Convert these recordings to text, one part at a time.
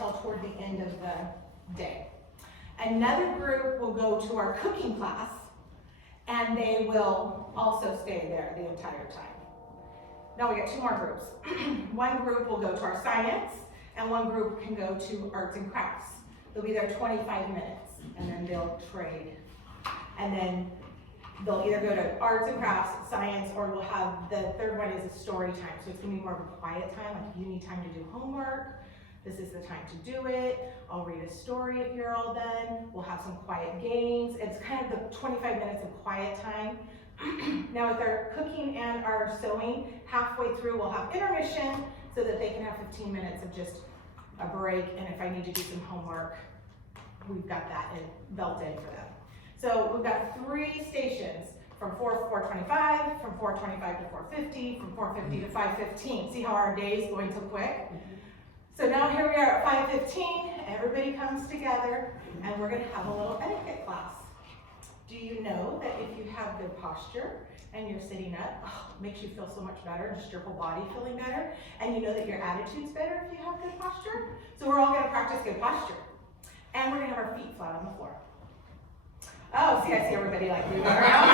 until toward the end of the day. Another group will go to our cooking class, and they will also stay there the entire time. Now we got 2 more groups. One group will go to our science, and one group can go to arts and crafts. They'll be there 25 minutes, and then they'll trade. And then they'll either go to arts and crafts, science, or we'll have, the third one is a story time. So it's gonna be more of a quiet time, like you need time to do homework. This is the time to do it. I'll read a story if you're all done. We'll have some quiet games. It's kind of the 25 minutes of quiet time. Now with our cooking and our sewing, halfway through we'll have intermission so that they can have 15 minutes of just a break, and if I need to do some homework, we've got that built in for them. So we've got 3 stations, from 4 to 4:25, from 4:25 to 4:50, from 4:50 to 5:15. See how our day is going so quick? So now here we are at 5:15, everybody comes together, and we're gonna have a little etiquette class. Do you know that if you have good posture and you're sitting up, it makes you feel so much better, just your whole body feeling better, and you know that your attitude's better if you have good posture? So we're all gonna practice good posture. And we're gonna have our feet flat on the floor. Oh, see, I see everybody like moving around.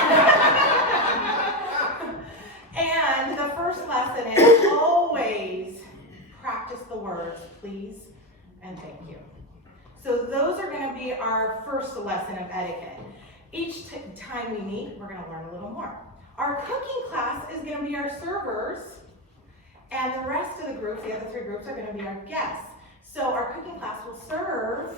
And the first lesson is always practice the words, please and thank you. So those are gonna be our first lesson of etiquette. Each time we meet, we're gonna learn a little more. Our cooking class is gonna be our servers, and the rest of the groups, the other 3 groups, are gonna be our guests. So our cooking class will serve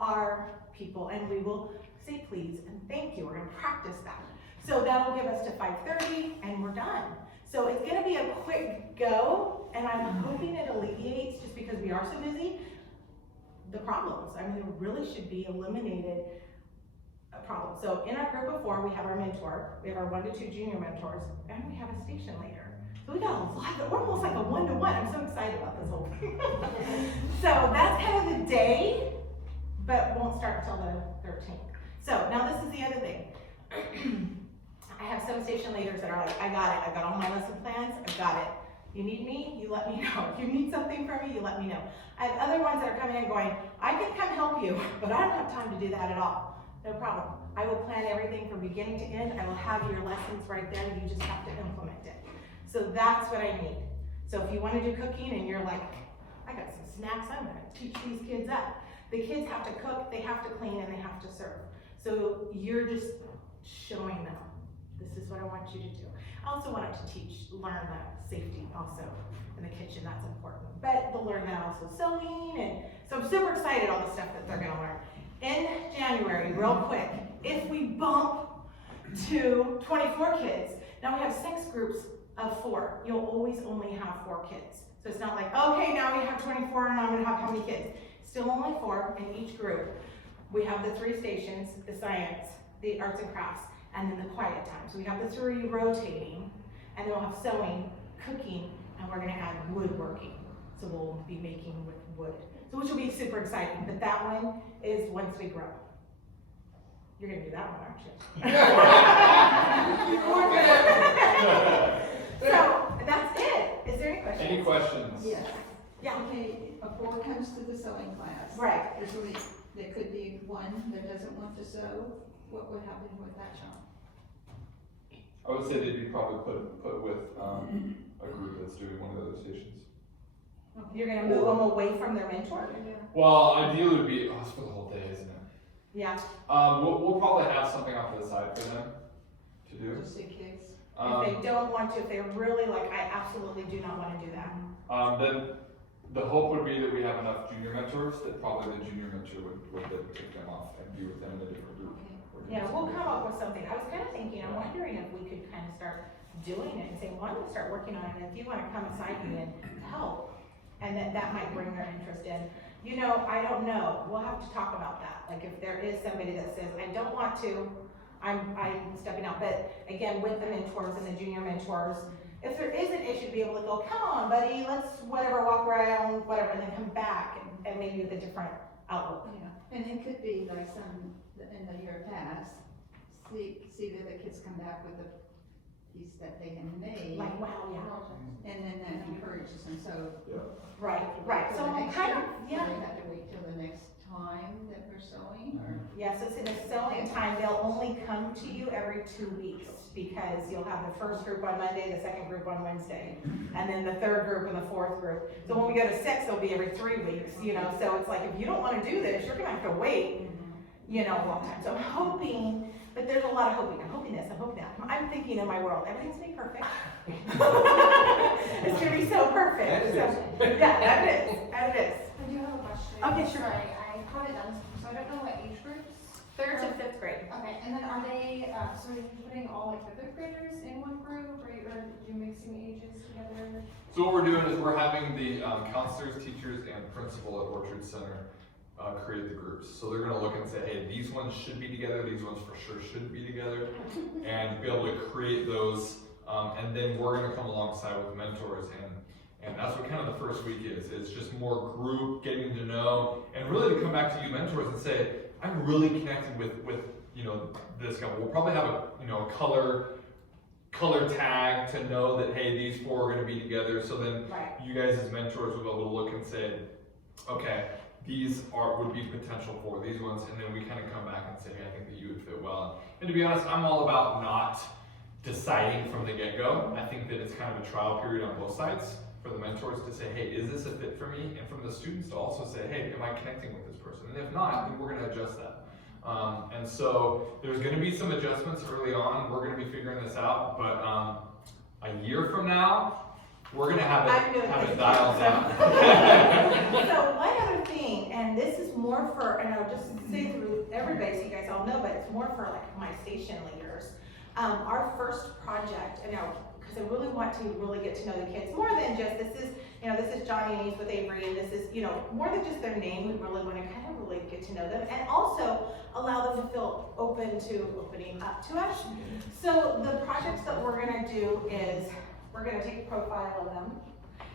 our people, and we will say please and thank you. We're gonna practice that. So that'll give us to 5:30, and we're done. So it's gonna be a quick go, and I'm hoping it alleviates, just because we are so busy, the problems. I mean, there really should be eliminated problem. So in our group of 4, we have our mentor, we have our 1 to 2 junior mentors, and we have a station leader. So we got a lot, we're almost like a 1-to-1. I'm so excited about this whole thing. So that's kind of the day, but won't start until the 13th. So now this is the other thing. I have some station leaders that are like, I got it, I got all my lesson plans, I got it. You need me, you let me know. If you need something from me, you let me know. I have other ones that are coming in going, I can come help you, but I don't have time to do that at all. No problem. I will plan everything from beginning to end. I will have your lessons right there. You just have to implement it. So that's what I need. So if you want to do cooking and you're like, I got some snacks, I'm going to teach these kids up. The kids have to cook, they have to clean, and they have to serve. So you're just showing them, this is what I want you to do. I also wanted to learn that safety also in the kitchen, that's important. But they'll learn that also sewing, and so I'm super excited all the stuff that they're going to learn. In January, real quick, if we bump to 24 kids, now we have 6 groups of 4. You'll always only have 4 kids. So it's not like, okay, now we have 24 and I'm gonna have how many kids? Still only 4 in each group. We have the 3 stations, the science, the arts and crafts, and then the quiet time. So we have the 3 rotating, and then we'll have sewing, cooking, and we're gonna add woodworking. So we'll be making with wood. So which will be super exciting, but that one is once we grow. You're gonna do that one, aren't you? So that's it. Is there any questions? Any questions? Yes. Yeah. Okay, a 4 comes to the sewing class. Right. There could be one that doesn't want to sew. What would happen with that child? I would say they'd be probably put with a group that's doing one of the other stations. Okay. You're gonna move them away from their mentor? Yeah. Well, ideally it would be, it's for the whole day, isn't it? Yeah. We'll probably have something off to the side for them to do. Just in case. If they don't want to, if they're really like, I absolutely do not want to do that. Then the hope would be that we have enough junior mentors that probably the junior mentor would then kick them off and be with them in a different group. Okay. Yeah, we'll come up with something. I was kind of thinking, I'm wondering if we could kind of start doing it and say, well, I'm gonna start working on it. If you want to come beside me and help, and that might bring their interest in. You know, I don't know. We'll have to talk about that. Like if there is somebody that says, I don't want to, I'm stepping out. But again, with the mentors and the junior mentors, if there is an issue, to be able to go, come on, buddy, let's whatever, walk around, whatever, and then come back and maybe with a different outlook. Yeah, and it could be like some, in the year past, see that the kids come back with piece that they have made. Like, wow, yeah. And then that encourages them, so. Right, right, so For the I'm next kind of, year, yeah. Do they have to wait till the next time that we're sewing, or? Yes, it's in a sewing time, they'll only come to you every 2 weeks, because you'll have the first group on Monday, the second group on Wednesday, and then the third group and the fourth group. So when we go to 6, it'll be every 3 weeks, you know, so it's like, if you don't wanna do this, you're gonna have to wait, you know, a long time. So I'm hoping, but there's a lot of hoping, I'm hoping this, I'm hoping that. I'm thinking in my world, everything's gonna be perfect. It's gonna be so perfect. And it So, is. yeah, that it is, that it is. I do have a question. Okay, sure. Sorry, I haven't done this, so I don't know what age groups. 3rd to 5th grade. Okay, and then are they, so are you putting all like the 5th graders in one group, or are you mixing ages together? So what we're doing is we're having the counselors, teachers, and principal at Orchard Center create the groups. So they're gonna look and say, hey, these ones should be together, these ones for sure should be together, and be able to create those. And then we're gonna come alongside with mentors, and that's what kind of the first week is. It's just more group, getting to know, and really to come back to you mentors and say, I'm really connected with you know, this guy. We'll probably have a, you know, a color tag to know that, hey, these 4 are gonna be together. So then Right. you guys as mentors will be able to look and say, okay, these would be potential for these ones, and then we kind of come back and say, hey, I think that you would fit well. And to be honest, I'm all about not deciding from the get-go. I think that it's kind of a trial period on both sides for the mentors to say, hey, is this a fit for me? And from the students to also say, hey, am I connecting with this person? And if not, then we're gonna adjust that. And so there's gonna be some adjustments early on. We're gonna be figuring this out, but a year from now, we're gonna have it dialed down. So one other thing, and this is more for, and I'll just say through everybody so you guys all know, but it's more for like my station leaders. Our first project, and now, because I really want to really get to know the kids, more than just, this is Johnny and he's with Avery, and this is, you know, more than just their name, we really want to kind of really get to know them, and also allow them to feel open to opening up to us. So the projects that we're gonna do is, we're gonna take a profile of them,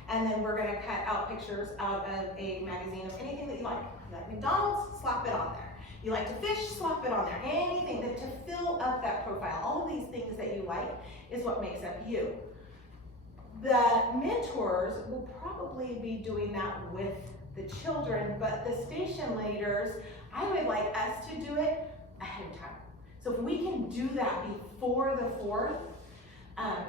and then we're gonna cut out pictures out of a magazine of anything that you like. You like McDonald's, slap it on there. You like to fish, slap it on there. Anything that to fill up that profile. All of these things that you like is what makes up you. The mentors will probably be doing that with the children, but the station leaders, I would like us to do it ahead of time. So if we can do that before the 4th,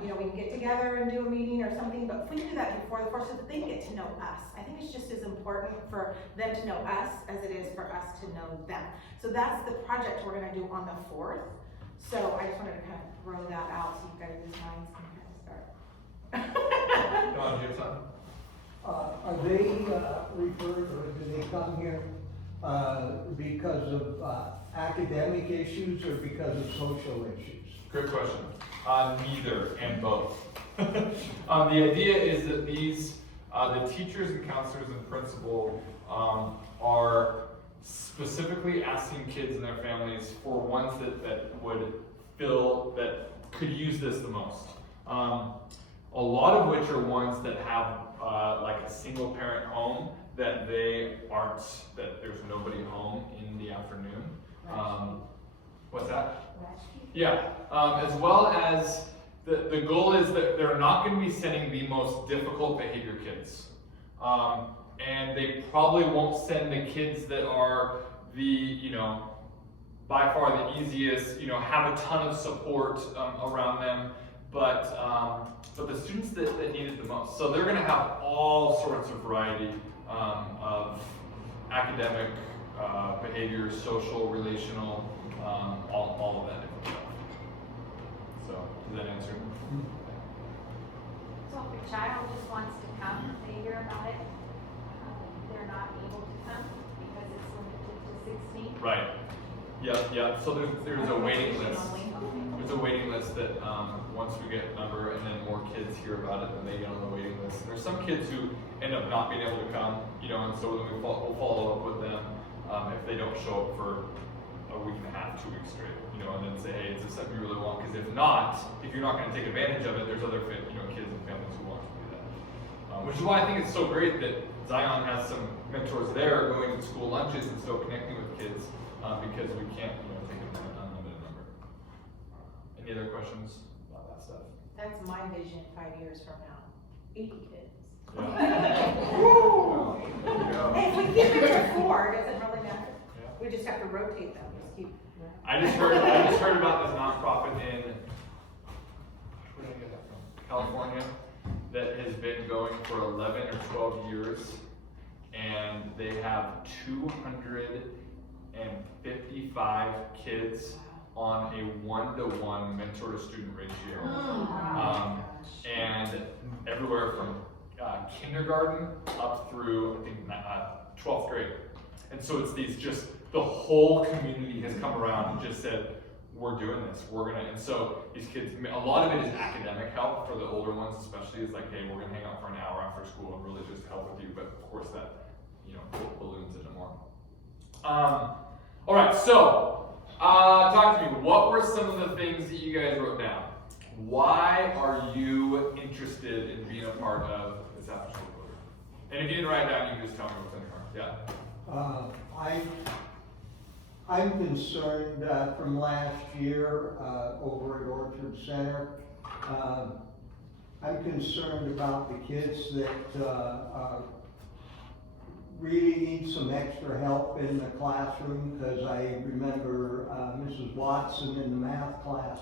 you know, we can get together and do a meeting or something, but if we can do that before the 4th so that they get to know us, I think it's just as important for them to know us as it is for us to know them. So that's the project we're gonna do on the 4th. So I just wanted to kind of throw that out so you guys' minds can kind of start. Don, do you have something? Are they referred, or do they come here because of academic issues or because of social issues? Good question. Neither and both. The idea is that these, the teachers and counselors and principal are specifically asking kids and their families for ones that would feel that could use this the most. A lot of which are ones that have like a single parent home that that there's nobody home in the afternoon. What's that? Yeah, as well as the goal is that they're not going to be sending the most difficult behavior kids. And they probably won't send the kids that are the, you know, by far the easiest, you know, have a ton of support around them, but the students that need it the most. So they're going to have all sorts of variety of academic behavior, social, relational, all of that different stuff. So, does that answer? So if a child just wants to come, they hear about it, they're not able to come because it's limited to 16? Right. Yep. So there's a waiting list. There's a waiting list that once we get a number and then more kids hear about it, then they get on the waiting list. And there's some kids who end up not being able to come, you know, and so then we'll follow up with them if they don't show up for a week and a half, 2 weeks straight, you know, and then say, hey, is this something you really want? Because if not, if you're not going to take advantage of it, there's other kids and families who want to do that. Which is why I think it's so great that Zion has some mentors there going to school lunches and still connecting with kids because we can't, take an unlimited number. Any other questions about that stuff? That's my vision 5 years from now. 80 kids. Yeah. Woo! Yeah. Hey, if we keep it to 4, does it really matter? Yeah. We just have to rotate them, just keep. I just heard about this nonprofit in, where did I get that from? California, that has been going for 11 or 12 years, and they have 255 kids on a 1-to-1 mentor to student ratio. And everywhere from kindergarten up through, I think, 12th grade. And so it's these just, the whole community has come around and just said, we're doing this, and so these kids, a lot of it is academic help for the older ones especially, it's like, hey, we're gonna hang out for an hour after school and really just help with you, but of course that, balloons into more. All right, so, talk to me, what were some of the things that you guys wrote down? Why are you interested in being a part of this after school program? And if you didn't write it down, you can just tell me what's in your heart, yeah. I'm concerned from last year over at Orchard Center. I'm concerned about the kids that really need some extra help in the classroom, because I remember Mrs. Watson in the math class.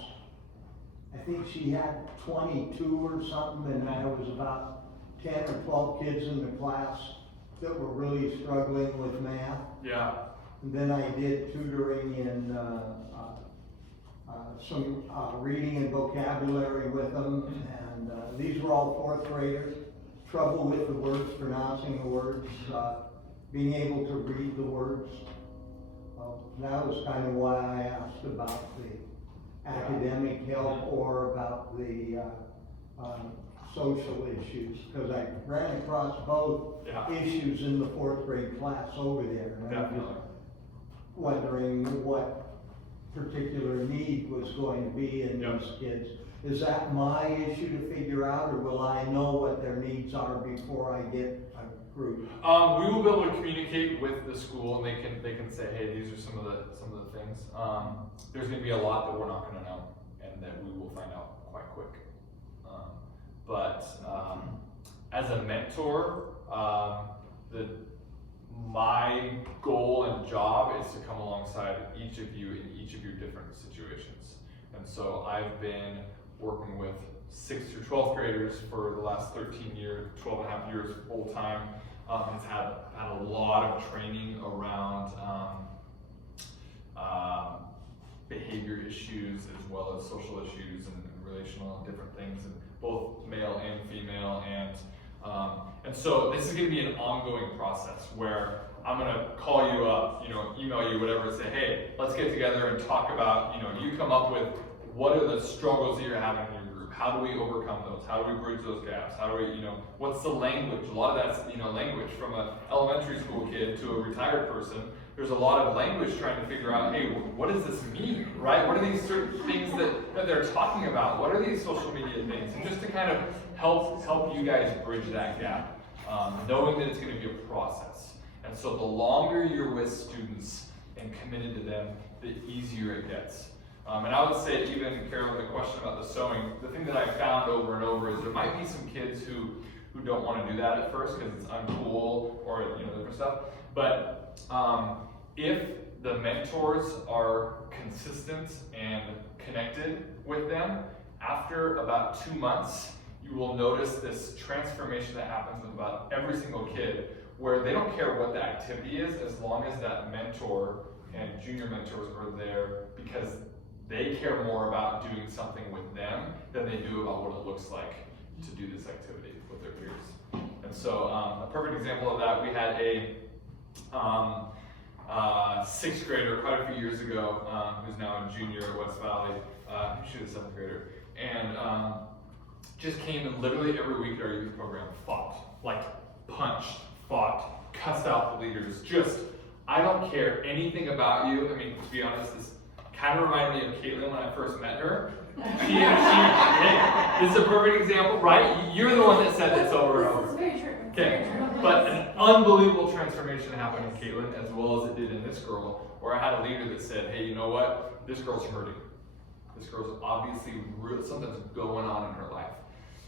I think she had 22 or something, and there was about 10 or 12 kids in the class that were really struggling with math. Yeah. And then I did tutoring in some reading and vocabulary with them, and these were all 4th graders. Trouble with the words, pronouncing the words, being able to read the words. That was kind of why I asked about the academic help or about the social issues, because I ran across both issues in the 4th grade class over there. And I was just wondering what particular need was going to be in these kids. Is that my issue to figure out, or will I know what their needs are before I get a group? We will be able to communicate with the school, and they can say, hey, these are some of the things. There's going to be a lot that we're not going to know, and that we will find out quite quick. But as a mentor, my goal and job is to come alongside each of you in each of your different situations. And so I've been working with 6th through 12th graders for the last 13 years, 12 and a half years full time. Has had a lot of training around behavior issues as well as social issues and relational and different things, and both male and female, and so this is going to be an ongoing process where I'm going to call you up, email you, whatever, and say, hey, let's get together and talk about, you come up with what are the struggles that you're having in your group, how do we overcome those, how do we bridge those gaps, how do we, what's the language, a lot of that's, language from an elementary school kid to a retired person. There's a lot of language trying to figure out, hey, what does this mean, right? What are these certain things that they're talking about? What are these social media things? And just to kind of help you guys bridge that gap, knowing that it's going to be a process. And so the longer you're with students and committed to them, the easier it gets. And I would say, even, Carolyn, the question about the sewing, the thing that I found over and over is there might be some kids who don't want to do that at first because it's uncool or different stuff. But if the mentors are consistent and connected with them, after about 2 months, you will notice this transformation that happens with about every single kid, where they don't care what the activity is as long as that mentor and junior mentors are there, because they care more about doing something with them than they do about what it looks like to do this activity with their peers. And so a perfect example of that, we had a 6th grader quite a few years ago, who's now a junior at West Valley. She was a 7th grader, and just came and literally every week at our youth program fought, like punched, fought, cussed out the leaders. Just, I don't care anything about you. I mean, to be honest, this kind of reminded me of Caitlin when I first met her. Hey, this is a perfect example, right? You're the one that said this over and over. This is very true. Okay, but an unbelievable transformation happened in Caitlin as well as it did in this girl, where I had a leader that said, hey, you know what? This girl's hurting. This girl's obviously something's going on in her life.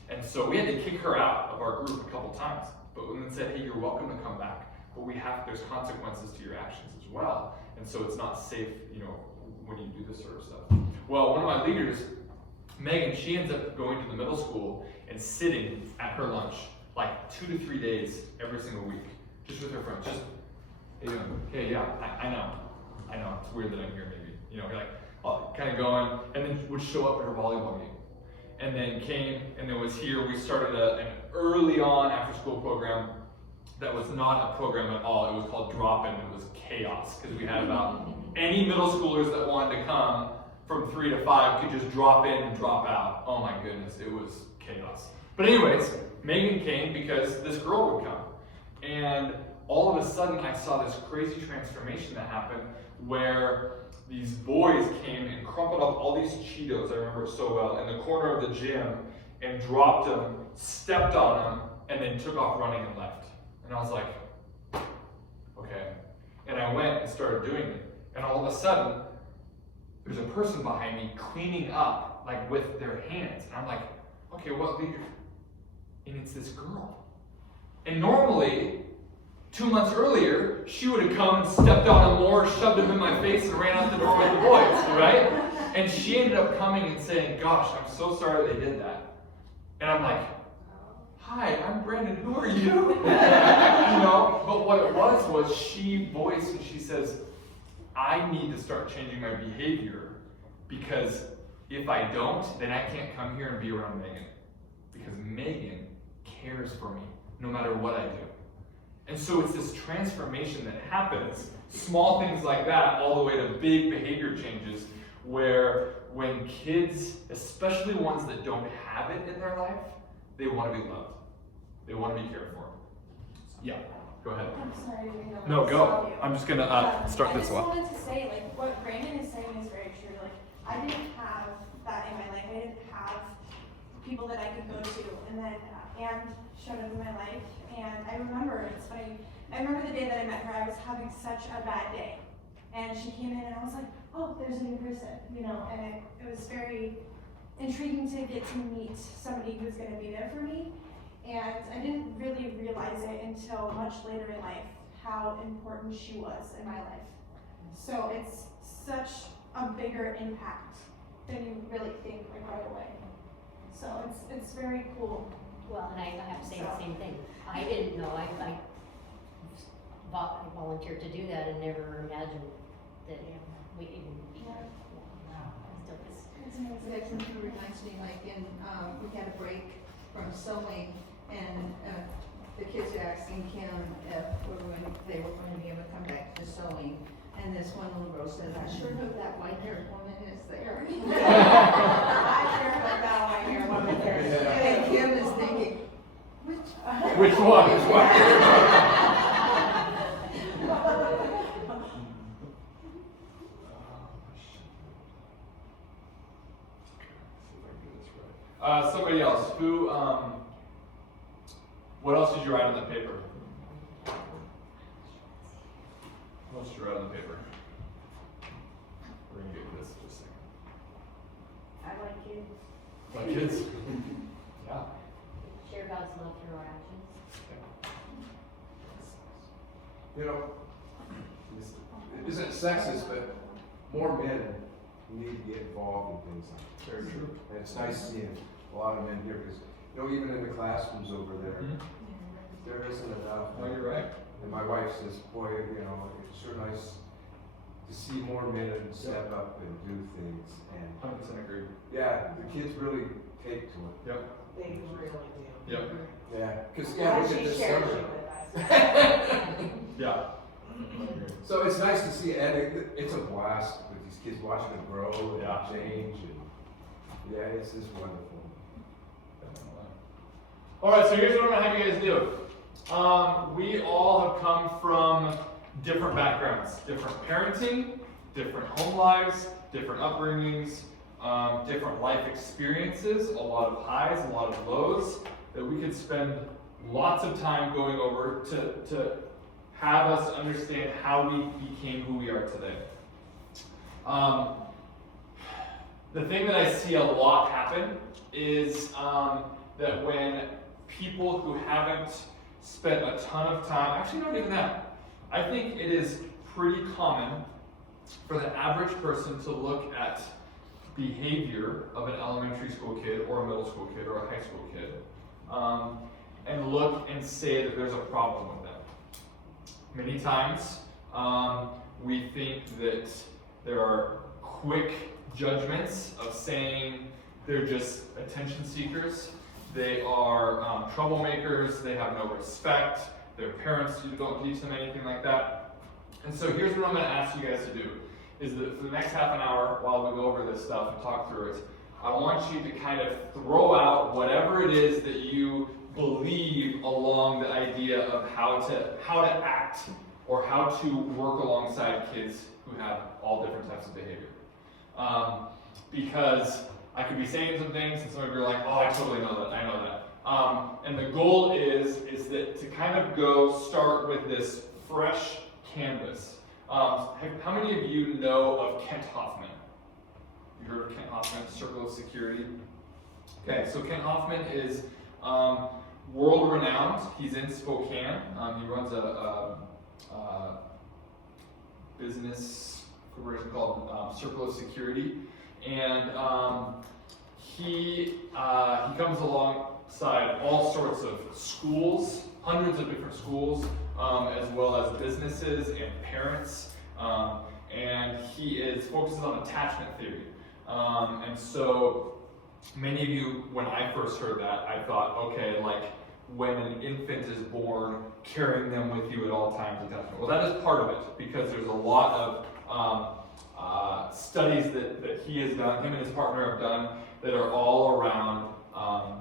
And so we had to kick her out of our group a couple times. But we then said, hey, you're welcome to come back. But there's consequences to your actions as well. And so it's not safe, when you do this sort of stuff. Well, one of my leaders, Megan, she ends up going to the middle school and sitting at her lunch like 2 to 3 days every single week, just with her friends. Just, hey, yeah, I know. It's weird that I'm here, maybe. Like, kind of going, and then would show up at her volleyball game. And then came, and then was here. We started an early on after school program that was not a program at all. It was called Drop-In. It was chaos, because we had about any middle schoolers that wanted to come from 3 to 5 could just drop in and drop out. Oh my goodness, it was chaos. But anyways, Megan came because this girl would come. And all of a sudden I saw this crazy transformation that happened where these boys came and crumpled up all these Cheetos, I remember it so well, in the corner of the gym and dropped them, stepped on them, and then took off running and left. And I was like, okay. And I went and started doing it. And all of a sudden, there's a person behind me cleaning up, like with their hands. And I'm like, okay, what leader? And it's this girl. And normally, 2 months earlier, she would have come and stepped on him more, shoved him in my face, and ran out the door with the boys, right? And she ended up coming and saying, gosh, I'm so sorry they did that. And I'm like, hi, I'm Brandon, who are you? But what it was she voiced, and she says, I need to start changing my behavior, because if I don't, then I can't come here and be around Megan. Because Megan cares for me, no matter what I do. And so it's this transformation that happens, small things like that, all the way to big behavior changes, where when kids, especially ones that don't have it in their life, they want to be loved. They want to be cared for. Yeah, go ahead. I'm sorry, I didn't know. No, I go. saw you. I'm just going to start this one. I just wanted to say, like, what Brandon is saying is very true. Like, I didn't have that in my life. I didn't have people that I could go to. And then Anne showed up in my life. And I remember, it's funny, I remember the day that I met her, I was having such a bad day. And she came in and I was like, oh, there's a new person, and it was very intriguing to get to meet somebody who's going to be there for me. And I didn't really realize it until much later in life, how important she was in my life. So it's such a bigger impact than you really think right away. So it's very cool. Well, and I have to say the same thing. I didn't know, I volunteered to do that and never imagined that we even be there. It's amazing. That kind of reminds me, like we had a break from sewing, and the kids were asking Kim if they were going to be able to come back to sewing. And this one little girl said, I sure hope that white-haired woman is there. I sure hope that white-haired woman is there. And Kim is thinking, Which one? Which one? Somebody else, who, what else did you write on the paper? What else did you write on the paper? We're gonna get to this in just a second. I like kids. Like kids? Yeah. Share God's love through our actions. This isn't sexist, but more men need to get involved in things like that. Very true. And it's nice seeing a lot of men here, because, even in the classrooms over there, there isn't enough. No, you're right. And my wife says, boy, it's sure nice to see more men step up and do things. And 100% agree. yeah, the kids really take to it. Yep. They really do. Yep. Yeah, because Yeah, look at she this shares summer. you with us. Yeah. So it's nice to see, and it's a blast with these kids watching them grow Yeah. and change, and yeah, it's just wonderful. All right, so here's what I'm gonna have you guys do. We all have come from different backgrounds, different parenting, different home lives, different upbringings, different life experiences, a lot of highs, a lot of lows, that we could spend lots of time going over to have us understand how we became who we are today. the thing that I see a lot happen is that when people who haven't spent a ton of time, actually not even that, I think it is pretty common for the average person to look at behavior of an elementary school kid or a middle school kid or a high school kid and look and say that there's a problem with them. Many times we think that there are quick judgments of saying they're just attention seekers, they are troublemakers, they have no respect, their parents don't teach them anything like that. And so here's what I'm going to ask you guys to do, is that for the next half an hour while we go over this stuff and talk through it, I want you to kind of throw out whatever it is that you believe along the idea of how to act or how to work alongside kids who have all different types of behavior. Because I could be saying some things and some of you are like, oh, I totally know that, I know that. And the goal is that to kind of start with this fresh canvas. How many of you know of Kent Hoffman? You heard of Kent Hoffman, Circle of Security? Okay, so Kent Hoffman is world renowned. He's in Spokane. He runs a business corporation called Circle of Security, and he comes alongside all sorts of schools, hundreds of different schools, as well as businesses and parents, and he focuses on attachment theory. And so many of you, when I first heard that, I thought, okay, like when an infant is born, carrying them with you at all times attachment. Well, that is part of it, because there's a lot of studies that he has done, him and his partner have done, that are all around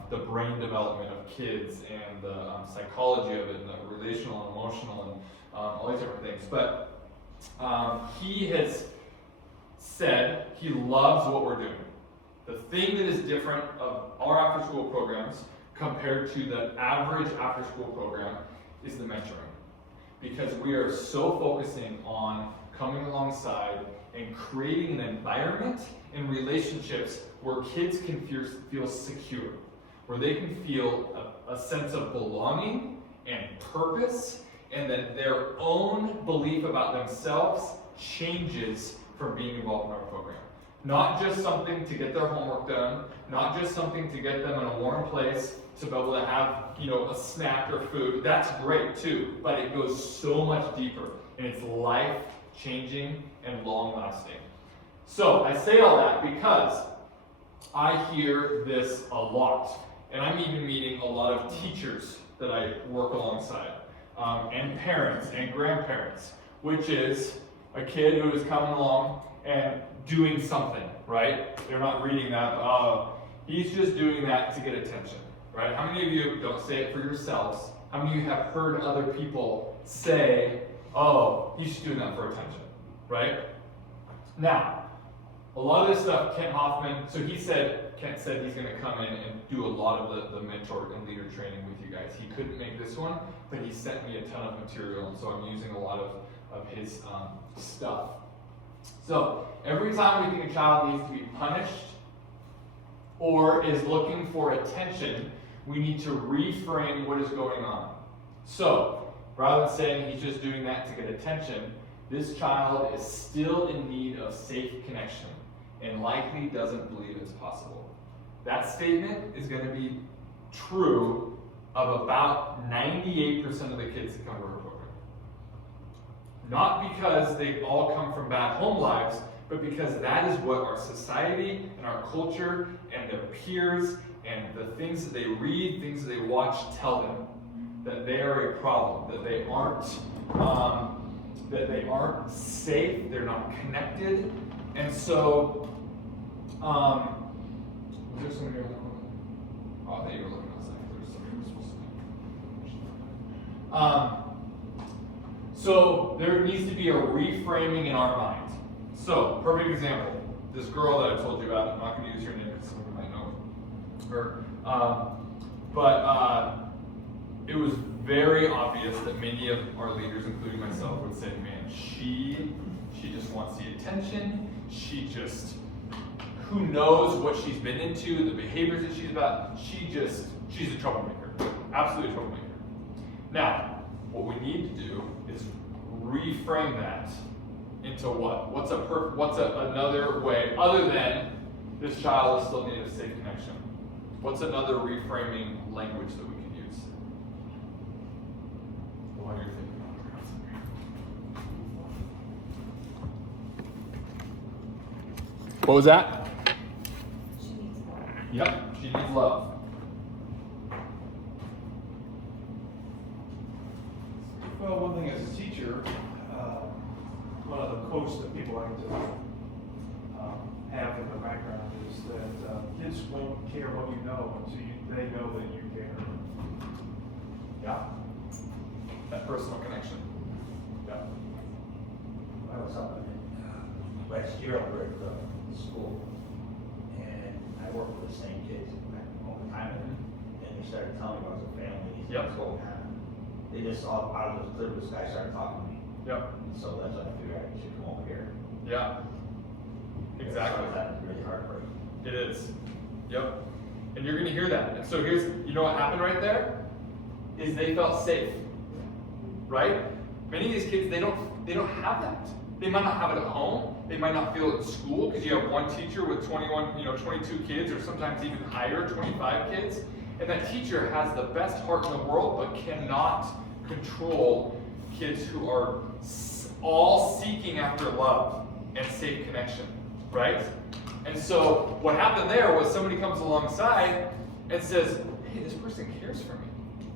the brain development of kids and the psychology of it, and the relational and emotional and all these different things. But he has said he loves what we're doing. The thing that is different of our after-school programs compared to the average after-school program is the mentoring. Because we are so focusing on coming alongside and creating an environment and relationships where kids can feel secure, where they can feel a sense of belonging and purpose, and that their own belief about themselves changes from being involved in our program. Not just something to get their homework done, not just something to get them in a warm place to be able to have, a snack or food. That's great too, but it goes so much deeper, and it's life-changing and long-lasting. So I say all that because I hear this a lot, and I'm even meeting a lot of teachers that I work alongside, and parents and grandparents, which is a kid who is coming along and doing something, right? They're not reading that, he's just doing that to get attention, right? How many of you, don't say it for yourselves, how many of you have heard other people say, oh, he's just doing that for attention, right? Now, a lot of this stuff, Kent said he's going to come in and do a lot of the mentor and leader training with you guys. He couldn't make this one, but he sent me a ton of material, and so I'm using a lot of his stuff. So, every time we think a child needs to be punished or is looking for attention, we need to reframe what is going on. So, rather than saying he's just doing that to get attention, this child is still in need of safe connection and likely doesn't believe it's possible. That statement is going to be true of about 98% of the kids that come to our program. Not because they all come from bad home lives, but because that is what our society and our culture and their peers and the things that they read, things that they watch tell them. That they are a problem, that they aren't safe, they're not connected. And so, was there somebody over there? Oh, I thought you were looking outside. There's somebody who was supposed to be. So there needs to be a reframing in our mind. So, perfect example, this girl that I told you about, I'm not going to use her name because some of you might know her. But it was very obvious that many of our leaders, including myself, would say, man, she just wants the attention. who knows what she's been into, the behaviors that she's about. She's a troublemaker, absolutely a troublemaker. Now, what we need to do is reframe that into what? What's another way, other than this child is still needing a safe connection? What's another reframing language that we could use? While you're thinking about it. What was that? She needs more. Yep, she needs love. Well, one thing as a teacher, one of the quotes that people like to have in their background is that kids won't care what you know until they know that you care. Yeah. That personal connection. Yeah. I was up last year over at the school, and I worked with the same kids all the time, and they started telling me about the family. Yep. So they just all out of the clear blue sky started talking to me. Yep. So that's when I figured I should come over here. Yeah. Exactly. So that was really heartbreaking. It is. Yep. And you're gonna hear that. And so you know what happened right there? Is they felt safe. Right? Many of these kids, they don't have that. They might not have it at home. They might not feel it in school because you have one teacher with 22 kids, or sometimes even higher, 25 kids. And that teacher has the best heart in the world, but cannot control kids who are all seeking after love and safe connection, right? And so what happened there was somebody comes alongside and says, hey, this person cares for me.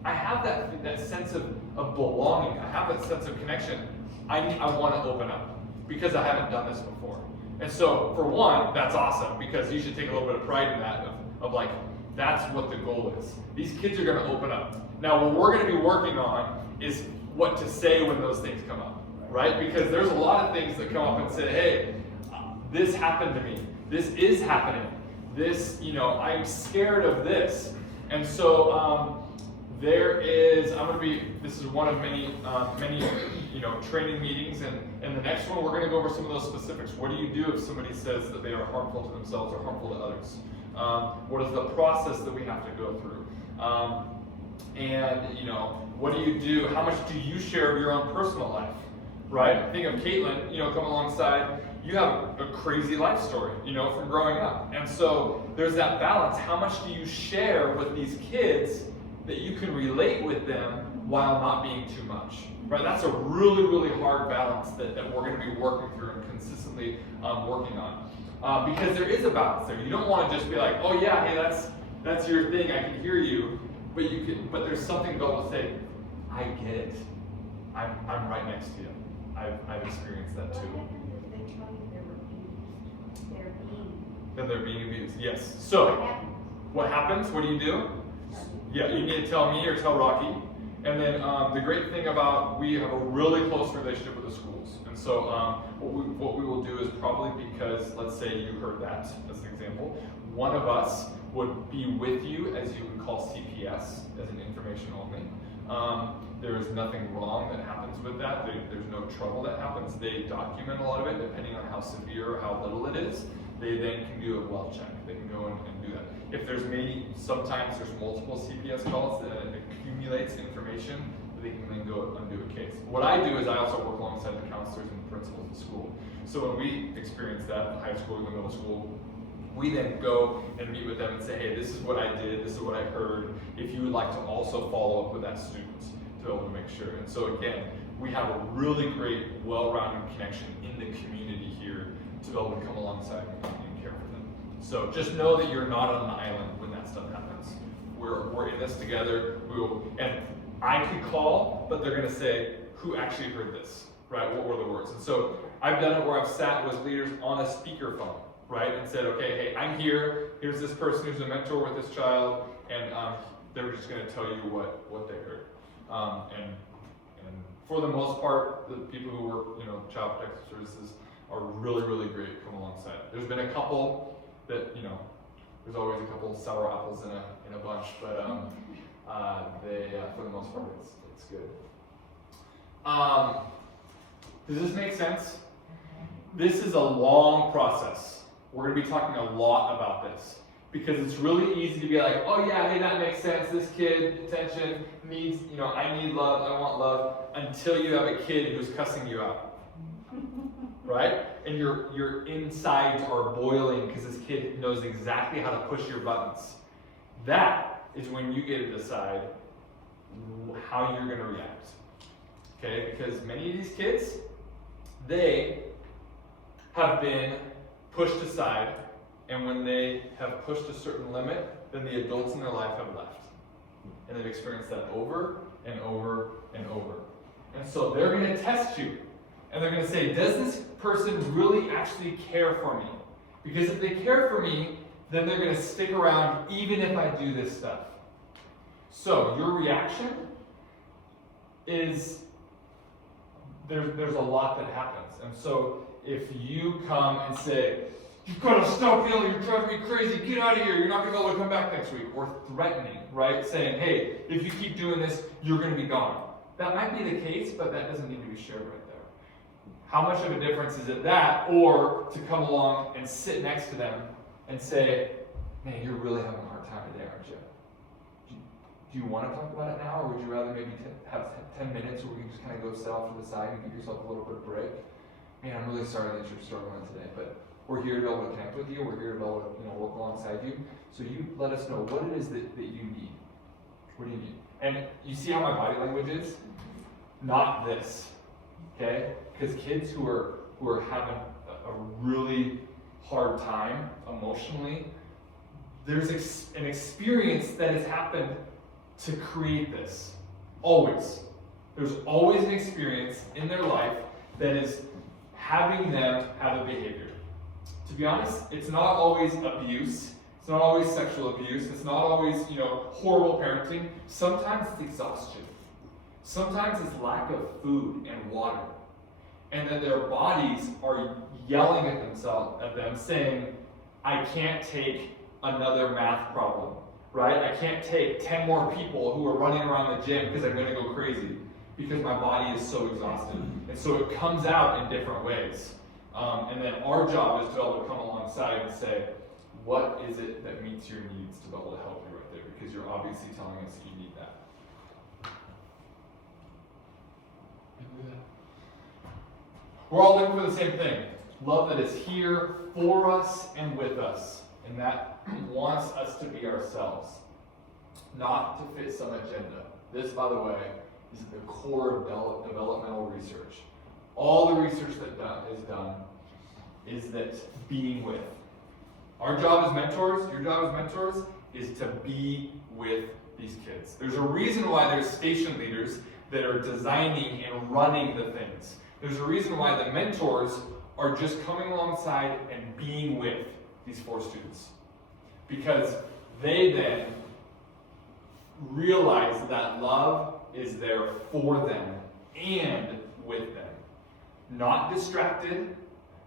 I have that sense of belonging. I have that sense of connection. I want to open up because I haven't done this before. And so for one, that's awesome because you should take a little bit of pride in that of like, that's what the goal is. These kids are going to open up. Now, what we're going to be working on is what to say when those things come up, right? Because there's a lot of things that come up and say, hey, this happened to me. This is happening. This, I'm scared of this. And so this is one of many training meetings, and the next one we're going to go over some of those specifics. What do you do if somebody says that they are harmful to themselves or harmful to others? What is the process that we have to go through? What do you do? How much do you share of your own personal life, right? Think of Caitlin, come alongside. You have a crazy life story, from growing up. And so there's that balance. How much do you share with these kids that you can relate with them while not being too much, right? That's a really, really hard balance that we're going to be working through and consistently working on. Because there is a balance there. You don't want to just be like, oh yeah, hey, that's your thing, I can hear you, but there's something God will say, I get it. I'm right next to you. I've experienced that too. What happens if they tell you they're abused? Then they're being abused. Yes. So what happens? What do you do? Yeah, you need to tell me or tell Rocky. And then the great thing about, we have a really close relationship with the schools. And so what we will do is probably, because let's say you heard that as an example, one of us would be with you as you would call CPS as an information only. There is nothing wrong that happens with that. There's no trouble that happens. They document a lot of it depending on how severe or how little it is. They then can do a well check. They can go and do that. If there's sometimes there's multiple CPS calls that it accumulates information that they can then go undo a case. What I do is I also work alongside the counselors and the principals at school. So when we experience that in high school and middle school, we then go and meet with them and say, hey, this is what I did, this is what I heard. If you would like to also follow up with that student to be able to make sure. And so again, we have a really great, well-rounded connection in the community here to be able to come alongside and care for them. So just know that you're not on an island when that stuff happens. We're in this together. And I could call, but they're going to say, who actually heard this, right? What were the words? And so I've done it where I've sat with leaders on a speakerphone, right? And said, okay, hey, I'm here. Here's this person who's a mentor with this child, and they're just going to tell you what they heard. And for the most part, the people who work, Child Protective Services are really, really great. Come alongside. There's been a couple that, there's always a couple sour apples in a bunch, but they, for the most part, it's good. Does this make sense? This is a long process. we're going to be talking a lot about this. Because it's really easy to be like, oh yeah, hey, that makes sense. This kid, attention, needs, I need love, I want love, until you have a kid who's cussing you out. Right? And your insides are boiling because this kid knows exactly how to push your buttons. That is when you get to decide how you're going to react. Okay? Because many of these kids, they have been pushed aside, and when they have pushed a certain limit, then the adults in their life have left. And they've experienced that over and over and over. And so they're going to test you. And they're going to say, does this person really actually care for me? Because if they care for me, then they're going to stick around even if I do this stuff. So your reaction is, there's a lot that happens. And so if you come and say, you've got to stop yelling, you're driving me crazy, get out of here, you're not going to be able to come back next week. Or threatening, right? Saying, hey, if you keep doing this, you're going to be gone. That might be the case, but that doesn't need to be shared right there. How much of a difference is it that, or to come along and sit next to them and say, man, you're really having a hard time today, aren't you? Do you want to talk about it now, or would you rather maybe have 10 minutes where we can just kind of go sit off to the side and give yourself a little bit of break? Man, I'm really sorry that you're struggling today, but we're here to be able to connect with you. We're here to be able to work alongside you. So you let us know what it is that you need. What do you need? And you see how my body language is? Not this. Okay? Because kids who are having a really hard time emotionally, there's an experience that has happened to create this. Always. There's always an experience in their life that is having them have a behavior. To be honest, it's not always abuse. It's not always sexual abuse. It's not always, horrible parenting. Sometimes it's exhaustion. Sometimes it's lack of food and water. And then their bodies are yelling at them saying, I can't take another math problem, right? I can't take 10 more people who are running around the gym because I'm going to go crazy because my body is so exhausted. And so it comes out in different ways. And then our job is to be able to come alongside and say, what is it that meets your needs to be able to help you right there? Because you're obviously telling us that you need that. We're all looking for the same thing. Love that is here for us and with us. And that wants us to be ourselves. Not to fit some agenda. This, by the way, is at the core of developmental research. All the research that is done is that being with. Our job as mentors, your job as mentors, is to be with these kids. There's a reason why there's station leaders that are designing and running the things. There's a reason why the mentors are just coming alongside and being with these 4 students. Because they then realize that love is there for them and with them. Not distracted,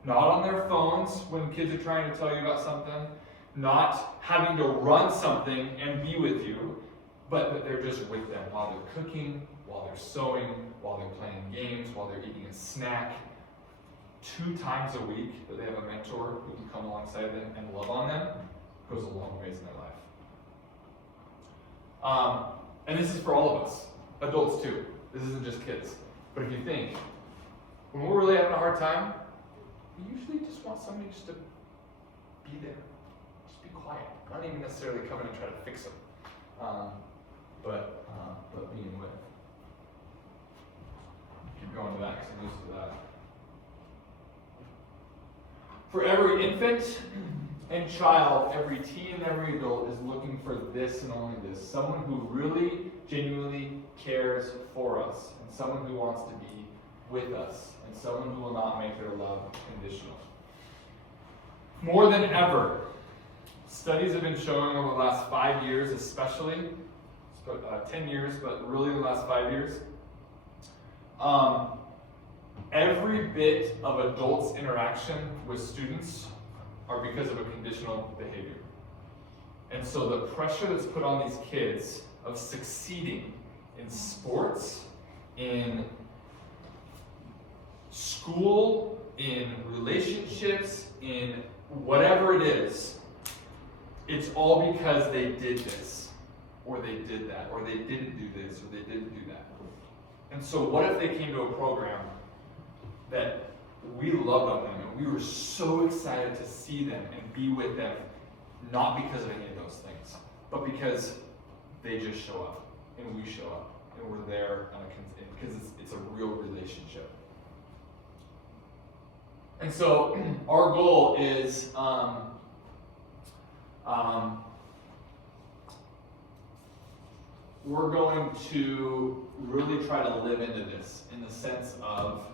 not on their phones when kids are trying to tell you about something, not having to run something and be with you, but that they're just with them while they're cooking, while they're sewing, while they're playing games, while they're eating a snack. 2 times a week that they have a mentor who can come alongside them and love on them goes a long ways in their life. And this is for all of us, adults too. This isn't just kids. But if you think, when we're really having a hard time, we usually just want somebody just to be there. Just be quiet. Not even necessarily come in and try to fix them. But being with. Keep going to that because I'm used to that. For every infant and child, every teen and every adult is looking for this and only this. Someone who really, genuinely cares for us. And someone who wants to be with us. And someone who will not make their love conditional. More than ever, studies have been showing over the last 5 years especially, 10 years, but really the last 5 years, every bit of adults' interaction with students are because of a conditional behavior. And so the pressure that's put on these kids of succeeding in sports, in school, in relationships, in whatever it is, it's all because they did this, or they did that, or they didn't do this, or they didn't do that. And so what if they came to a program that we loved on them, and we were so excited to see them and be with them, not because of any of those things, but because they just show up, and we show up, and we're there because it's a real relationship. And so our goal is we're going to really try to live into this in the sense of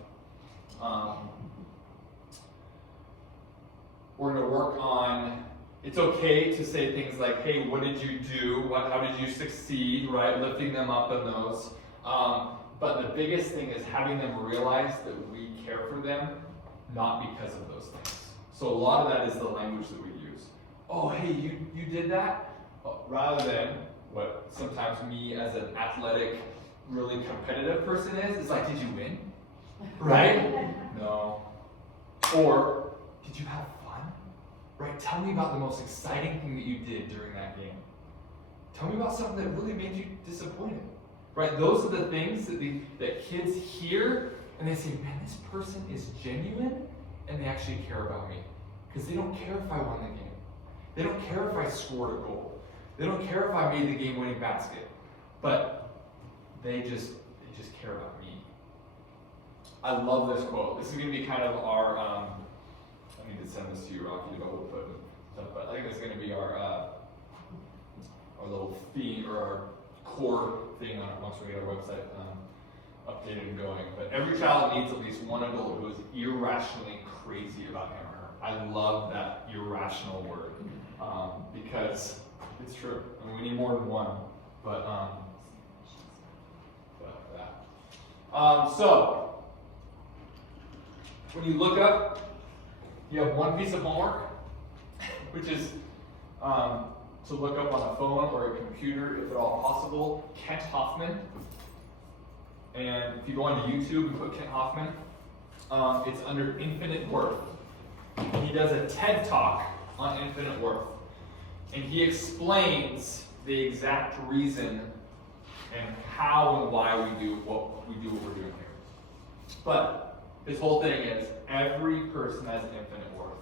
we're going to work on, it's okay to say things like, hey, what did you do? How did you succeed, right? Lifting them up in those. But the biggest thing is having them realize that we care for them, not because of those things. So a lot of that is the language that we use. Oh, hey, you did that? Rather than what sometimes me as an athletic, really competitive person is like, did you win? Right? No. Or, did you have fun? Right? Tell me about the most exciting thing that you did during that game. Tell me about something that really made you disappointed. Right? Those are the things that kids hear and they say, man, this person is genuine and they actually care about me. Because they don't care if I won the game. They don't care if I scored a goal. They don't care if I made the game-winning basket. But they just care about me. I love this quote. This is going to be kind of our, I need to send this to you, Rocky, but we'll put stuff, but I think it's going to be our little theme or our core thing on it once we get our website updated and going. But every child needs at least one adult who is irrationally crazy about him or her. I love that irrational word because it's true. I mean, we need more than one, but that. So when you look up, you have one piece of homework, which is to look up on a phone or a computer, if at all possible, Kent Hoffman. And if you go onto YouTube and put Kent Hoffman, it's under Infinite Worth. He does a TED Talk on infinite worth. And he explains the exact reason and how and why we do what we're doing here. But his whole thing is every person has infinite worth.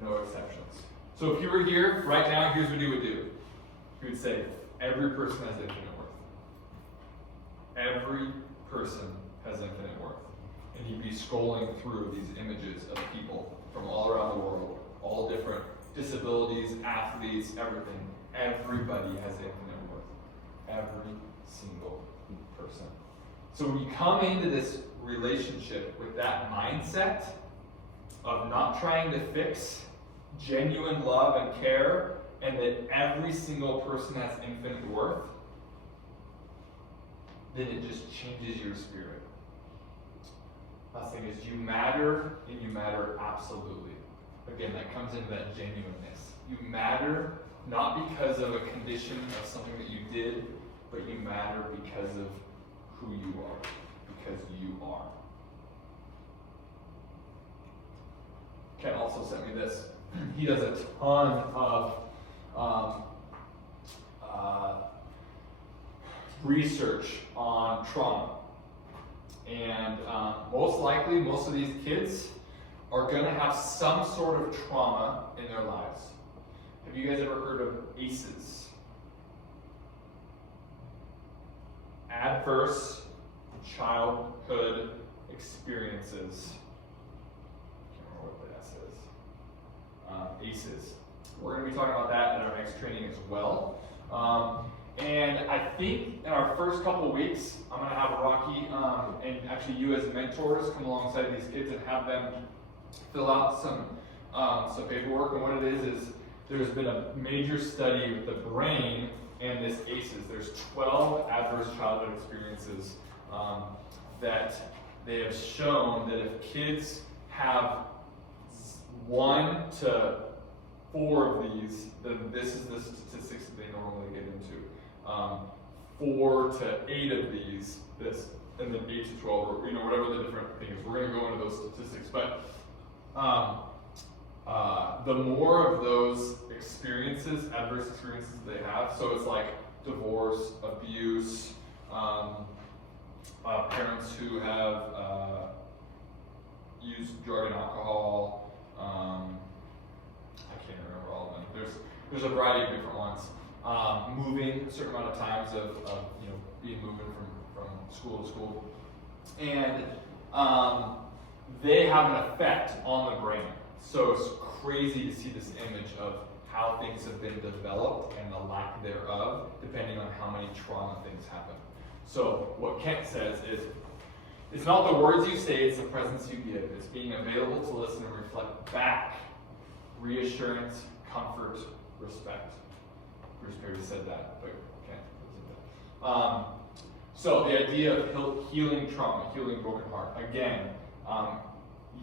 No exceptions. So if you were here right now, here's what you would do. You would say, every person has infinite worth. Every person has infinite worth. And you'd be scrolling through these images of people from all around the world, all different disabilities, athletes, everything. Everybody has infinite worth. Every single person. So when you come into this relationship with that mindset of not trying to fix, genuine love and care, and that every single person has infinite worth, then it just changes your spirit. Last thing is you matter, and you matter absolutely. Again, that comes into that genuineness. You matter not because of a condition of something that you did, but you matter because of who you are. Because you are. Ken also sent me this. He does a ton of research on trauma. And most likely, most of these kids are going to have some sort of trauma in their lives. Have you guys ever heard of ACEs? Adverse Childhood Experiences. I can't remember what the S is. ACEs. We're going to be talking about that in our next training as well. And I think in our first couple weeks, I'm going to have Rocky and actually you as mentors come alongside these kids and have them fill out some paperwork. And what it is there's been a major study with the brain and this ACEs. There's 12 adverse childhood experiences that they have shown that if kids have 1 to 4 of these, then this is the statistics that they normally get into. 4 to 8 of these, this, and then 8 to 12, or whatever the different thing is. We're going to go into those statistics, but the more of those experiences, adverse experiences they have, so it's like divorce, abuse, parents who have used drug and alcohol, I can't remember all of them. There's a variety of different ones. Moving a certain amount of times of being moving from school to school. And they have an effect on the brain. So it's crazy to see this image of how things have been developed and the lack thereof, depending on how many trauma things happen. So what Kent says is, it's not the words you say, it's the presence you give. It's being available to listen and reflect back. Reassurance, comfort, respect. Bruce Perry said that, but Kent said that. So the idea of healing trauma, healing broken heart. Again,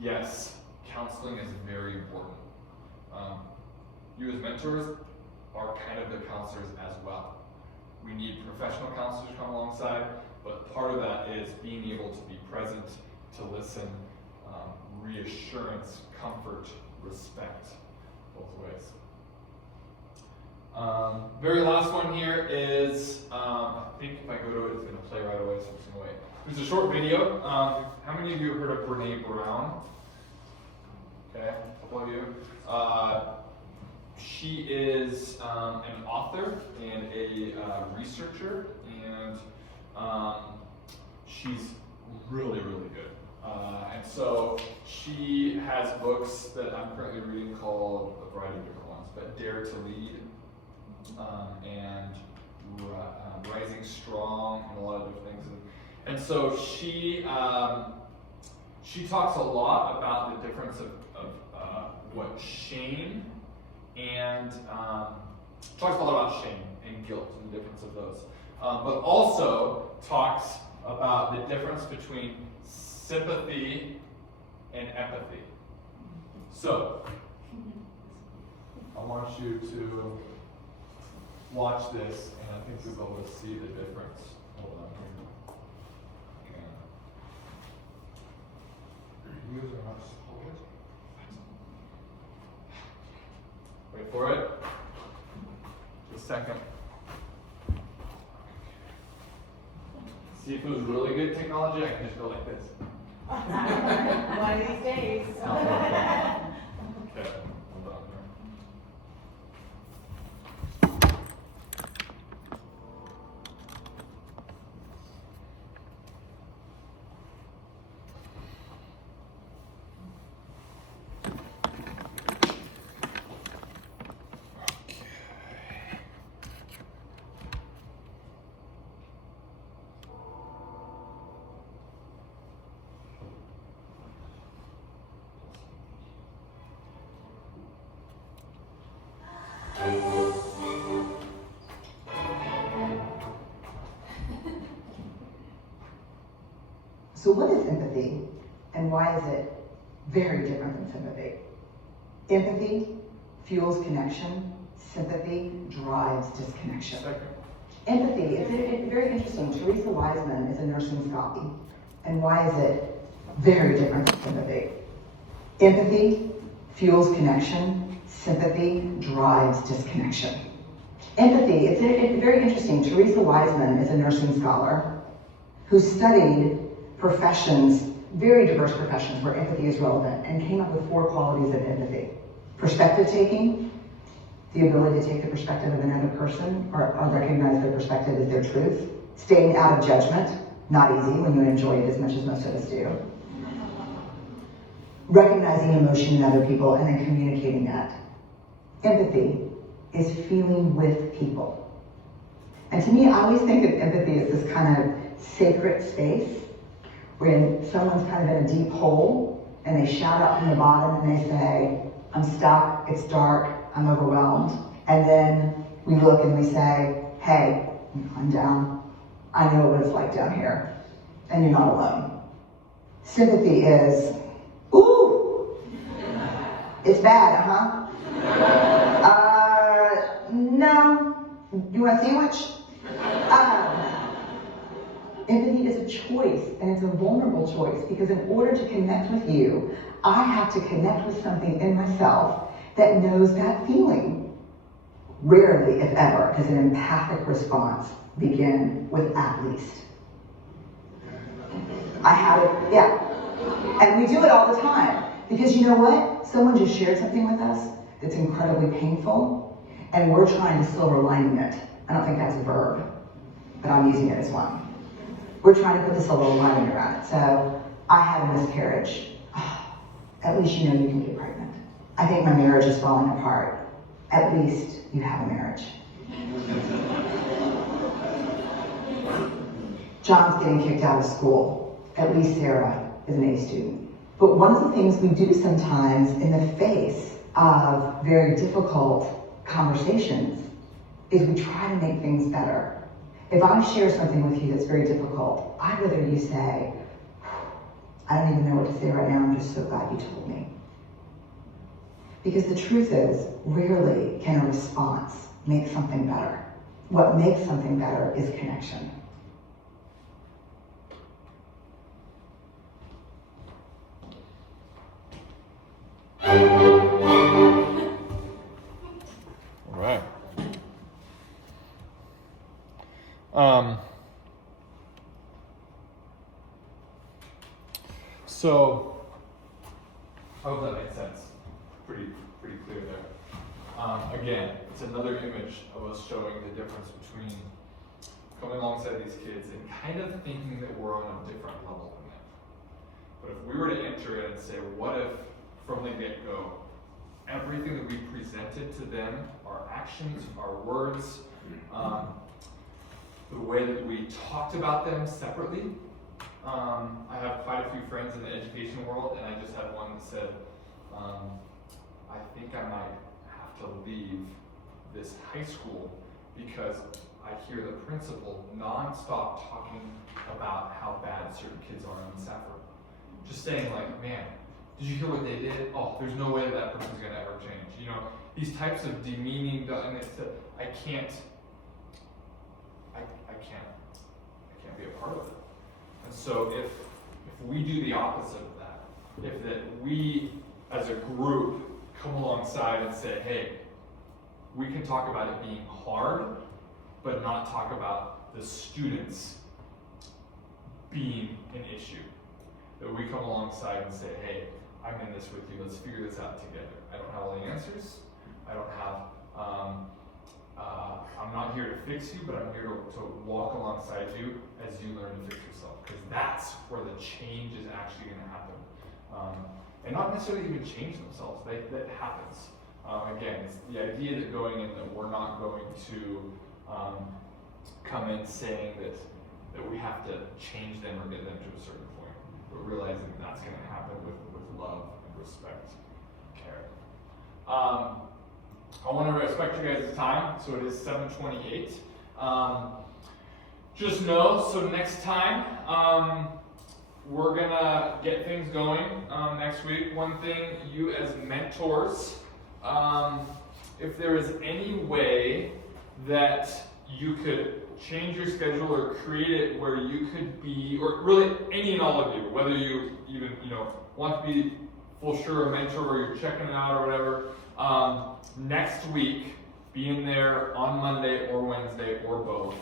yes, counseling is very important. You as mentors are kind of the counselors as well. We need professional counselors to come alongside, but part of that is being able to be present, to listen, reassurance, comfort, respect, both ways. Very last one here is, I think if I go to it, it's going to play right away, so I'm just going to wait. There's a short video. How many of you have heard of Brene Brown? Okay, a couple of you. She is an author and a researcher, and she's really, really good. And so she has books that I'm currently reading called a variety of different ones, but Dare to Lead, and Rising Strong, and a lot of different things. And so she talks a lot about the difference of what shame and talks a lot about shame and guilt and the difference of those, but also talks about the difference between sympathy and empathy. So I want you to watch this, and I think you'll be able to see the difference. Hold on here. Okay. You guys are not supposed. Wait for it. Just a second. See if it was really good technology, I can just go like this. One of these days. Okay, hold on here. So what is empathy, and why is it very different than sympathy? Empathy fuels connection. Sympathy drives disconnection. Empathy, it's very interesting. Teresa Wiseman is a nursing scholar. And why is it very different than sympathy? Empathy fuels connection. Sympathy drives disconnection. Empathy, it's very interesting. Teresa Wiseman is a nursing scholar who studied professions, very diverse professions where empathy is relevant, and came up with 4 qualities of empathy. Perspective taking, the ability to take the perspective of another person or recognize their perspective as their truth. Staying out of judgment, not easy when you enjoy it as much as most of us do. Recognizing emotion in other people and then communicating that. Empathy is feeling with people. And to me, I always think of empathy as this kind of sacred space when someone's kind of in a deep hole and they shout out from the bottom and they say, I'm stuck, it's dark, I'm overwhelmed. And then we look and we say, hey, I'm down. I know what it's like down here. And you're not alone. Sympathy is, ooh, it's bad, huh? No. You want a sandwich? Empathy is a choice, and it's a vulnerable choice, because in order to connect with you, I have to connect with something in myself that knows that feeling. Rarely, if ever, does an empathic response begin with "at least." I have it, yeah. And we do it all the time. Because you know what? Someone just shared something with us that's incredibly painful, and we're trying to silver lining it. I don't think that's a verb, but I'm using it as one. We're trying to put the silver lining around it. So, I had a miscarriage. At least you know you can get pregnant. I think my marriage is falling apart. At least you have a marriage. John's getting kicked out of school. At least Sarah is an A student. But one of the things we do sometimes in the face of very difficult conversations is we try to make things better. If I share something with you that's very difficult, I'd rather you say, "I don't even know what to say right now, I'm just so glad you told me." Because the truth is, rarely can a response make something better. What makes something better is connection. All right. So, I hope that makes sense. Pretty clear there. Again, it's another image of us showing the difference between coming alongside these kids and kind of thinking that we're on a different level than them. But if we were to enter in and say, what if from the get-go, everything that we presented to them, our actions, our words, the way that we talked about them separately. I have quite a few friends in the education world, and I just had one that said, I think I might have to leave this high school because I hear the principal nonstop talking about how bad certain kids are in Safford. Just saying like, man, did you hear what they did? Oh, there's no way that person's gonna ever change. You know, these types of demeaning, and it's I can't be a part of it. And so if we do the opposite of that, if that we as a group come alongside and say, hey, we can talk about it being hard, but not talk about the students being an issue. That we come alongside and say, hey, I'm in this with you, let's figure this out together. I don't have all the answers. I don't have, I'm not here to fix you, but I'm here to walk alongside you as you learn to fix yourself. Because that's where the change is actually going to happen. And not necessarily even change themselves, that happens. Again, it's the idea that going in that we're not going to come in saying that we have to change them or get them to a certain point, but realizing that's going to happen with love and respect and care. I want to respect you guys' time, so it is 7:28. Just know, so next time, we're gonna get things going next week. One thing, you as mentors, if there is any way that you could change your schedule or create it where you could be, or really any and all of you, whether you even want to be full sure a mentor or you're checking it out or whatever, next week, be in there on Monday or Wednesday or both,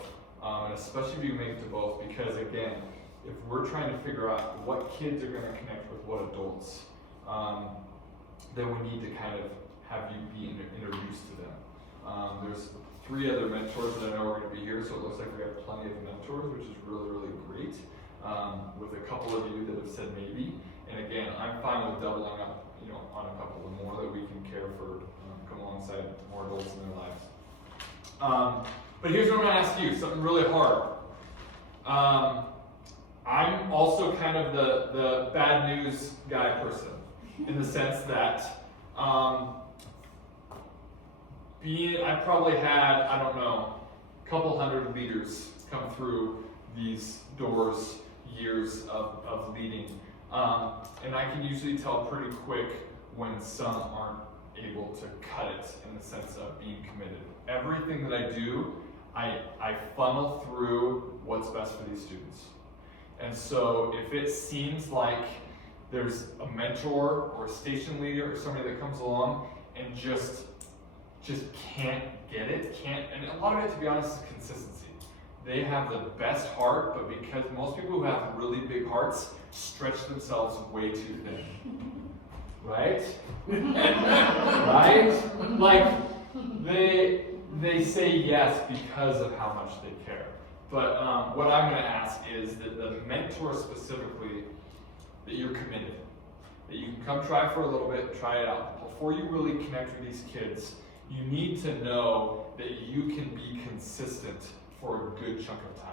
and especially if you make it to both, because again, if we're trying to figure out what kids are going to connect with what adults, then we need to kind of have you be introduced to them. There's 3 other mentors that I know are going to be here, so it looks like we have plenty of mentors, which is really, really great. With a couple of you that have said maybe, and again, I'm fine with doubling up, on a couple of more that we can care for, come alongside more adults in their lives. But here's what I'm going to ask you, something really hard. I'm also kind of the bad news guy person, in the sense that I probably had, I don't know, a couple hundred leaders come through these doors, years of leading. And I can usually tell pretty quick when some aren't able to cut it in the sense of being committed. Everything that I do, I funnel through what's best for these students. And so if it seems like there's a mentor or a station leader or somebody that comes along and just can't get it, and a lot of it, to be honest, is consistency. They have the best heart, but because most people who have really big hearts stretch themselves way too thin. Right? Right? Like, they say yes because of how much they care. But what I'm going to ask is that the mentor specifically, that you're committed. That you can come try for a little bit, try it out. Before you really connect with these kids, you need to know that you can be consistent for a good chunk of time.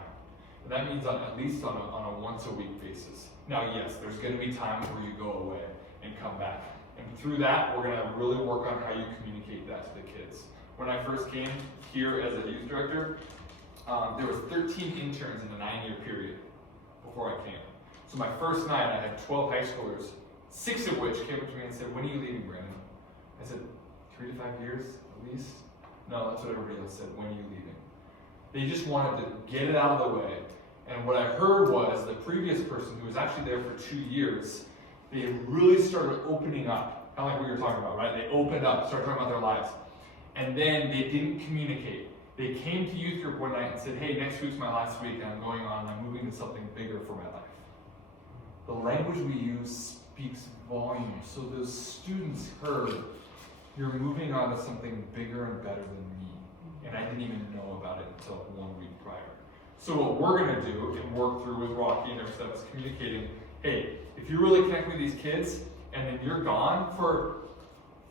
And that means at least on a once a week basis. Now, yes, there's going to be times where you go away and come back. And through that, we're going to really work on how you communicate that to the kids. When I first came here as a youth director, there was 13 interns in a 9-year period before I came. So my first night, I had 12 high schoolers, 6 of which came up to me and said, "When are you leaving, Brandon?" I said, 3 to 5 years, at least. No, that's what everybody else said, "When are you leaving?" They just wanted to get it out of the way. And what I heard was the previous person who was actually there for 2 years, they really started opening up, kind of like we were talking about, right? They opened up, started talking about their lives. And then they didn't communicate. They came to youth group one night and said, "Hey, next week's my last week and I'm going on, I'm moving to something bigger for my life." The language we use speaks volumes. So those students heard, "You're moving on to something bigger and better than me." And I didn't even know about it until 1 week prior. So what we're gonna do and work through with Rocky and everything is communicating, hey, if you really connect with these kids and then you're gone for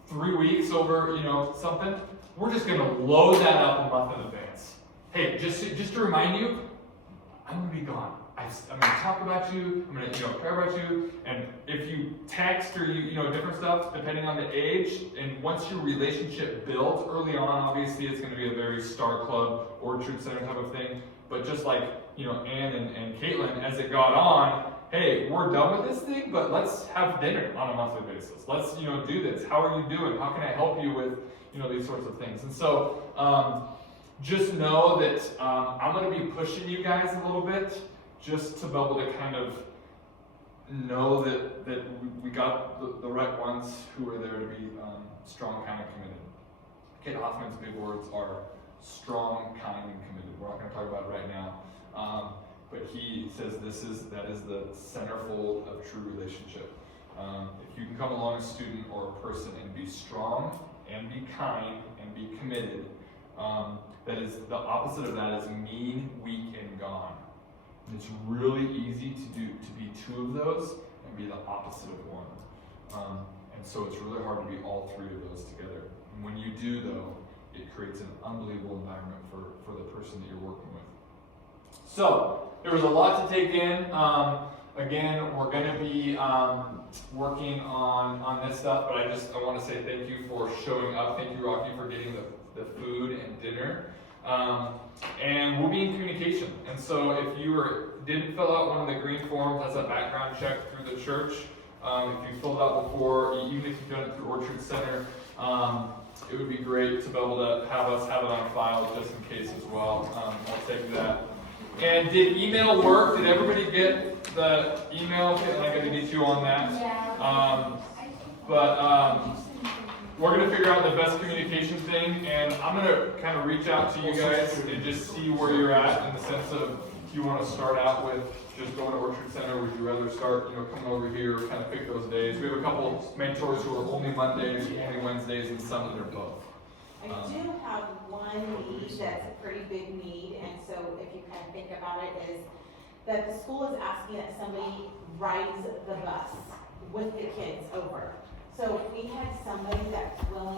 3 weeks over, something, we're just gonna load that up a month in advance. Hey, just to remind you, I'm gonna be gone. I'm gonna talk about you, I'm gonna care about you, and if you text or different stuff, depending on the age, and once your relationship builds early on, obviously it's gonna be a very Star Club, Orchard Center type of thing, but just like, Ann and Caitlin, as it got on, hey, we're done with this thing, but let's have dinner on a monthly basis. Let's, do this. How are you doing? How can I help you with, these sorts of things? And so, just know that I'm going to be pushing you guys a little bit, just to be able to kind of know that we got the right ones who are there to be strong, kind, and committed. Kit Hoffman's big words are strong, kind, and committed. We're not going to talk about it right now. But he says that is the centerfold of true relationship. If you can come along a student or a person and be strong and be kind and be committed, that is the opposite of that is mean, weak, and gone. And it's really easy to be 2 of those and be the opposite of one. And so it's really hard to be all 3 of those together. And when you do, though, it creates an unbelievable environment for the person that you're working with. So, there was a lot to take in. Again, we're going to be working on this stuff, but I want to say thank you for showing up. Thank you, Rocky, for getting the food and dinner. And we'll be in communication. And so if you didn't fill out one of the green forms, that's a background check through the church. If you filled out before, even if you've done it through Orchard Center, it would be great to be able to have us have it on file just in case as well. I'll take that. And did email work? Did everybody get the email? I'm not going to get you on that. We're going to figure out the best communication thing, and I'm going to kind of reach out to you guys and just see where you're at in the sense of if you want to start out with just going to Orchard Center, would you rather start, coming over here, kind of pick those days. We have a couple mentors who are only Mondays, only Wednesdays, and some that are both. I do have one need that's a pretty big need, and so if you kind of think about it, is that the school is asking that somebody rides the bus with the kids over. So if we had somebody that's willing